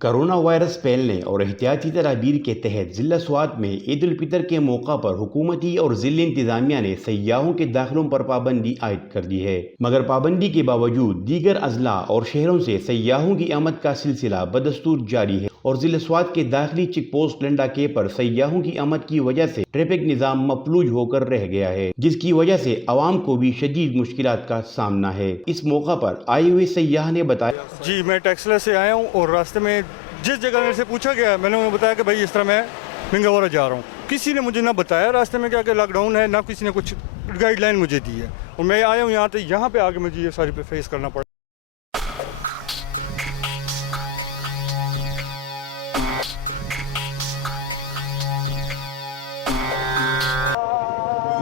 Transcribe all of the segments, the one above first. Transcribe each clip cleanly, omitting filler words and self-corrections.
Corona virus پھیلنے اور احتیاطی تدابیر کے تحت ضلع سوات میں عید الفطر کے موقع پر حکومتی اور ضلع انتظامیہ نے سیاحوں کے داخلوں پر پابندی عائد کر دی ہے، مگر پابندی کے باوجود دیگر اضلاع اور شہروں سے سیاحوں کی آمد کا سلسلہ بدستور جاری ہے اور ضلع سوات کے داخلی چیک پوسٹ لنڈاکے پر سیاحوں کی آمد کی وجہ سے ٹریفک نظام مفلوج ہو کر رہ گیا ہے، جس کی وجہ سے عوام کو بھی شدید مشکلات کا سامنا ہے۔ اس موقع پر آئے ہوئے سیاح نے بتایا، جی میں ٹیکسلا سے آیا ہوں اور راستے میں جس جگہ میرے سے پوچھا گیا میں نے انہیں بتایا کہ بھائی اس طرح میں منگاورا جا رہا ہوں، کسی نے مجھے نہ بتایا راستے میں کیا کہ لاک ڈاؤن ہے، نہ کسی نے کچھ گائیڈ لائن مجھے دی ہے اور میں آیا ہوں یہاں پہ آ کے مجھے یہ ساری فیس کرنا پڑا۔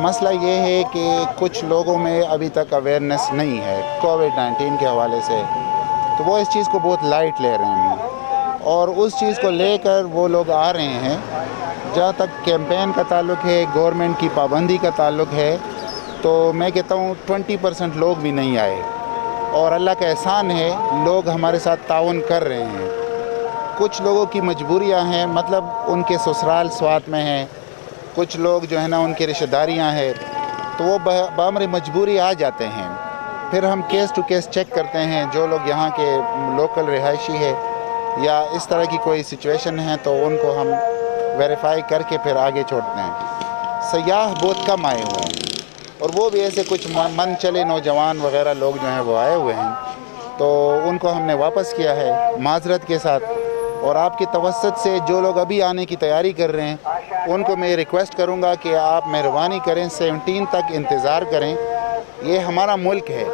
مسئلہ یہ ہے کہ کچھ لوگوں میں ابھی تک اویئرنیس نہیں ہے کووڈ-19 کے حوالے سے، تو وہ اس چیز کو بہت لائٹ لے رہے ہیں اور اس چیز کو لے کر وہ لوگ آ رہے ہیں۔ جہاں تک کیمپین کا تعلق ہے، گورنمنٹ کی پابندی کا تعلق ہے، تو میں کہتا ہوں 20% لوگ بھی نہیں آئے اور اللہ کا احسان ہے لوگ ہمارے ساتھ تعاون کر رہے ہیں۔ کچھ لوگوں کی مجبوریاں ہیں، مطلب ان کے سسرال سوات میں ہیں، کچھ لوگ جو ہے نا ان کی رشتہ داریاں ہیں، تو وہ بامر مجبوری آ جاتے ہیں۔ پھر ہم کیس ٹو کیس چیک کرتے ہیں، جو لوگ یہاں کے لوکل رہائشی ہے یا اس طرح کی کوئی سچویشن ہے تو ان کو ہم ویریفائی کر کے پھر آگے چھوڑتے ہیں۔ سیاح بہت کم آئے ہوئے ہیں اور وہ بھی ایسے کچھ من چلے نوجوان وغیرہ لوگ جو ہیں وہ آئے ہوئے ہیں، تو ان کو ہم نے واپس کیا ہے معذرت کے ساتھ۔ اور آپ کے توسط سے جو لوگ ابھی آنے کی تیاری کر رہے ہیں ان کو میں ریکویسٹ کروں گا کہ آپ مہربانی کریں 17 تک انتظار کریں۔ یہ ہمارا ملک ہے،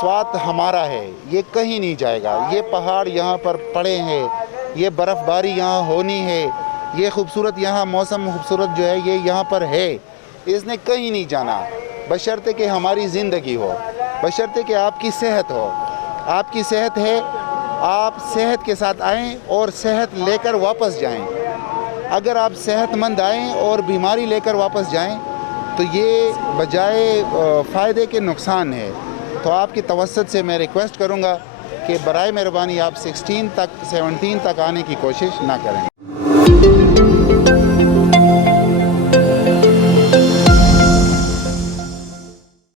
سوات ہمارا ہے، یہ کہیں نہیں جائے گا۔ یہ پہاڑ یہاں پر پڑے ہیں، یہ برف باری یہاں ہونی ہے، یہ خوبصورت یہاں موسم خوبصورت جو ہے یہ یہاں پر ہے، اس نے کہیں نہیں جانا، بشرطے کہ ہماری زندگی ہو، بشرطے کہ آپ کی صحت ہو۔ آپ کی صحت ہے، آپ صحت کے ساتھ آئیں اور صحت لے کر واپس جائیں۔ اگر آپ صحت مند آئیں اور بیماری لے کر واپس جائیں تو یہ بجائے فائدے کے نقصان ہے۔ تو آپ کی توسط سے میں ریکویسٹ کروں گا کہ برائے مہربانی آپ 16 تک 17 تک آنے کی کوشش نہ کریں۔